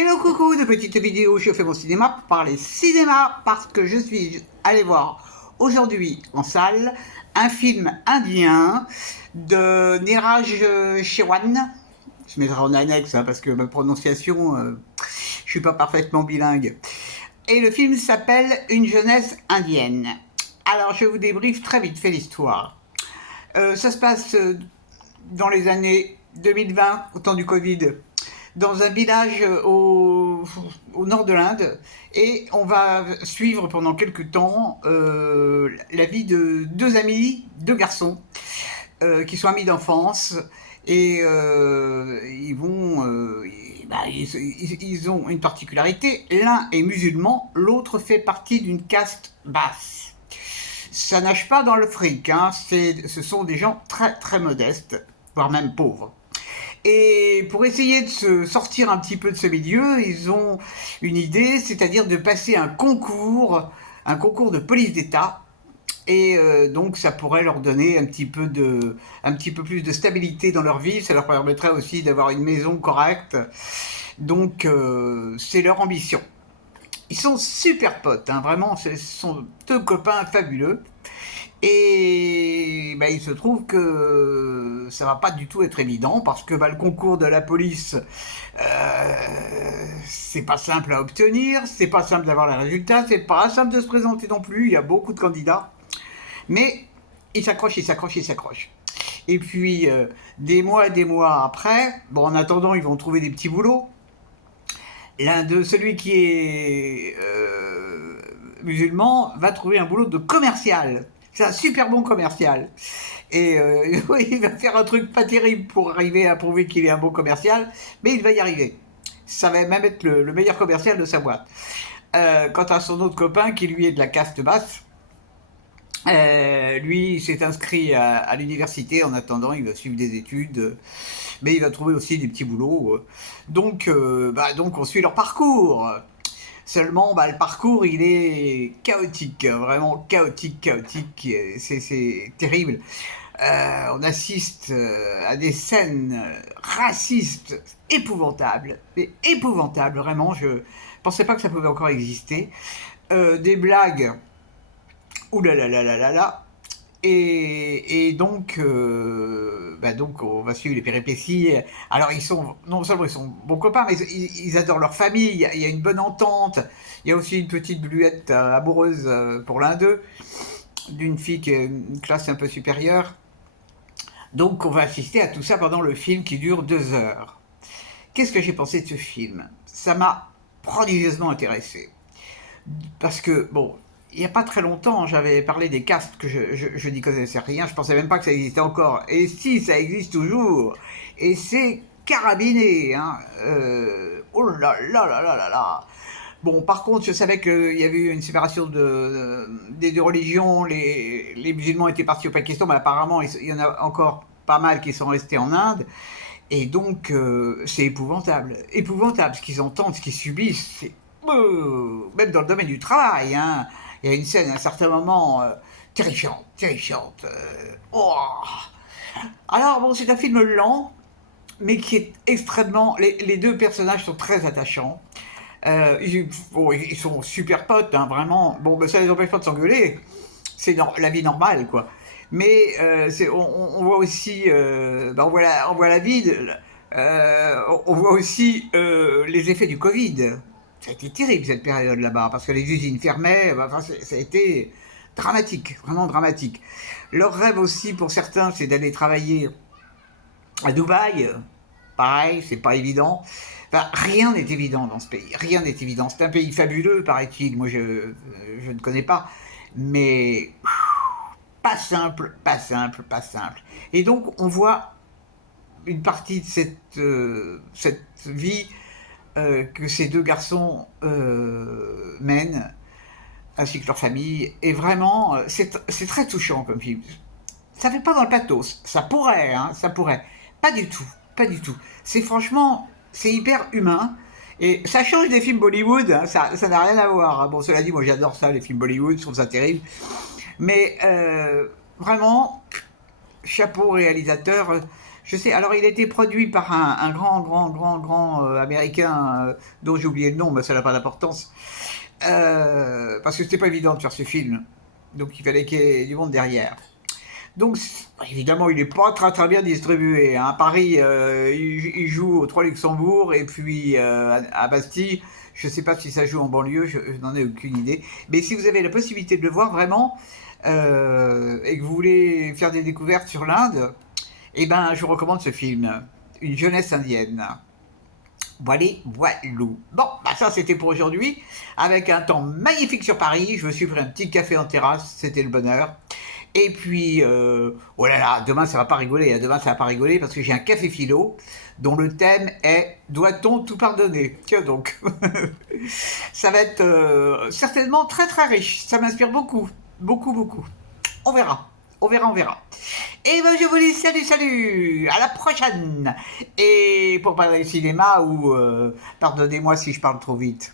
Hello coucou, de petites vidéos, je fais mon cinéma pour parler cinéma parce que je suis allé voir aujourd'hui en salle un film indien de Niraj Chirwan. Je mettrai en annexe parce que ma prononciation, je suis pas parfaitement bilingue. Et le film s'appelle Une jeunesse indienne. Alors je vous débriefe très vite fait l'histoire. Ça se passe dans les années 2020, au temps du Covid, dans un village au nord de l'Inde, et on va suivre pendant quelques temps la vie de deux amis, deux garçons, qui sont amis d'enfance, et ils ont une particularité, l'un est musulman, l'autre fait partie d'une caste basse. Ça nage pas dans le fric, hein, ce sont des gens très très modestes, voire même pauvres. Et pour essayer de se sortir un petit peu de ce milieu, ils ont une idée, c'est-à-dire de passer un concours de police d'État. Et donc ça pourrait leur donner un petit peu plus de stabilité dans leur vie, ça leur permettrait aussi d'avoir une maison correcte. Donc c'est leur ambition. Ils sont super potes, hein, vraiment, ce sont deux copains fabuleux. Et il se trouve que ça va pas du tout être évident parce que le concours de la police, c'est pas simple à obtenir, c'est pas simple d'avoir les résultats, c'est pas simple de se présenter non plus, il y a beaucoup de candidats. Mais ils s'accrochent. Et puis, des mois après, en attendant, ils vont trouver des petits boulots. Celui qui est musulman, va trouver un boulot de commercial. C'est un super bon commercial. Et il va faire un truc pas terrible pour arriver à prouver qu'il est un bon commercial, mais il va y arriver. Ça va même être le meilleur commercial de sa boîte. Quant à son autre copain, qui lui est de la caste basse, lui, il s'est inscrit à l'université. En attendant, il va suivre des études, mais il va trouver aussi des petits boulots. Donc on suit leur parcours. Seulement, le parcours, il est chaotique, vraiment chaotique, c'est terrible. On assiste à des scènes racistes épouvantables, mais épouvantables, vraiment, je pensais pas que ça pouvait encore exister. Des blagues, oulalalala, et donc on va suivre les péripéties. Alors non seulement ils sont bons copains, mais ils adorent leur famille, il y a une bonne entente. Il y a aussi une petite bluette amoureuse pour l'un d'eux, d'une fille qui est une classe un peu supérieure. Donc on va assister à tout ça pendant le film qui dure 2 heures. Qu'est-ce que j'ai pensé de ce film? Ça m'a prodigieusement intéressé. Parce que, il n'y a pas très longtemps, j'avais parlé des castes que je n'y connaissais rien, je pensais même pas que ça existait encore. Et si, ça existe toujours. Et c'est carabiné, hein. Oh là là là là là là. Bon, par contre, je savais qu'il y avait eu une séparation des deux religions, les musulmans étaient partis au Pakistan, mais apparemment, il y en a encore pas mal qui sont restés en Inde. Et donc, c'est épouvantable. Épouvantable, ce qu'ils entendent, ce qu'ils subissent, c'est même dans le domaine du travail, hein. Il y a une scène à un certain moment terrifiante. Oh. Alors c'est un film lent, mais qui est extrêmement. Les deux personnages sont très attachants. Ils sont super potes, hein, vraiment. Ça les empêche pas de s'engueuler. C'est la vie normale, quoi. Mais on voit aussi, on voit la vie. On voit aussi les effets du Covid. Ça a été terrible cette période là-bas, parce que les usines fermaient, ça a été dramatique, vraiment dramatique. Leur rêve aussi pour certains, c'est d'aller travailler à Dubaï. Pareil, c'est pas évident. Rien n'est évident dans ce pays, rien n'est évident. C'est un pays fabuleux, paraît-il, moi je ne connais pas, mais pas simple. Et donc on voit une partie de cette vie que ces deux garçons mènent, ainsi que leur famille. Et vraiment, c'est très touchant comme film. Ça fait pas dans le pathos. Ça pourrait, hein, ça pourrait. Pas du tout. C'est hyper humain. Et ça change des films Bollywood, hein, ça n'a rien à voir. Hein. Cela dit, moi j'adore ça, les films Bollywood, je trouve ça terrible. Mais vraiment, chapeau au réalisateur. Je sais, alors il a été produit par un grand américain dont j'ai oublié le nom, mais ça n'a pas d'importance. Parce que c'était pas évident de faire ce film. Donc il fallait qu'il y ait du monde derrière. Donc évidemment, il n'est pas très bien distribué, hein. À Paris, il joue aux Trois Luxembourg et puis à Bastille. Je ne sais pas si ça joue en banlieue, je n'en ai aucune idée. Mais si vous avez la possibilité de le voir vraiment et que vous voulez faire des découvertes sur l'Inde, eh ben, je vous recommande ce film, Une jeunesse indienne. Voilà, voilou. Bon, bah ça c'était pour aujourd'hui. Avec un temps magnifique sur Paris, je me suis pris un petit café en terrasse, c'était le bonheur. Et puis, oh là là, demain ça va pas rigoler, hein. Demain ça va pas rigoler parce que j'ai un café philo dont le thème est doit-on tout pardonner? Tiens donc, ça va être certainement très riche. Ça m'inspire beaucoup, beaucoup. On verra, on verra. Et ben je vous dis salut, à la prochaine. Et pour parler cinéma ou pardonnez-moi si je parle trop vite.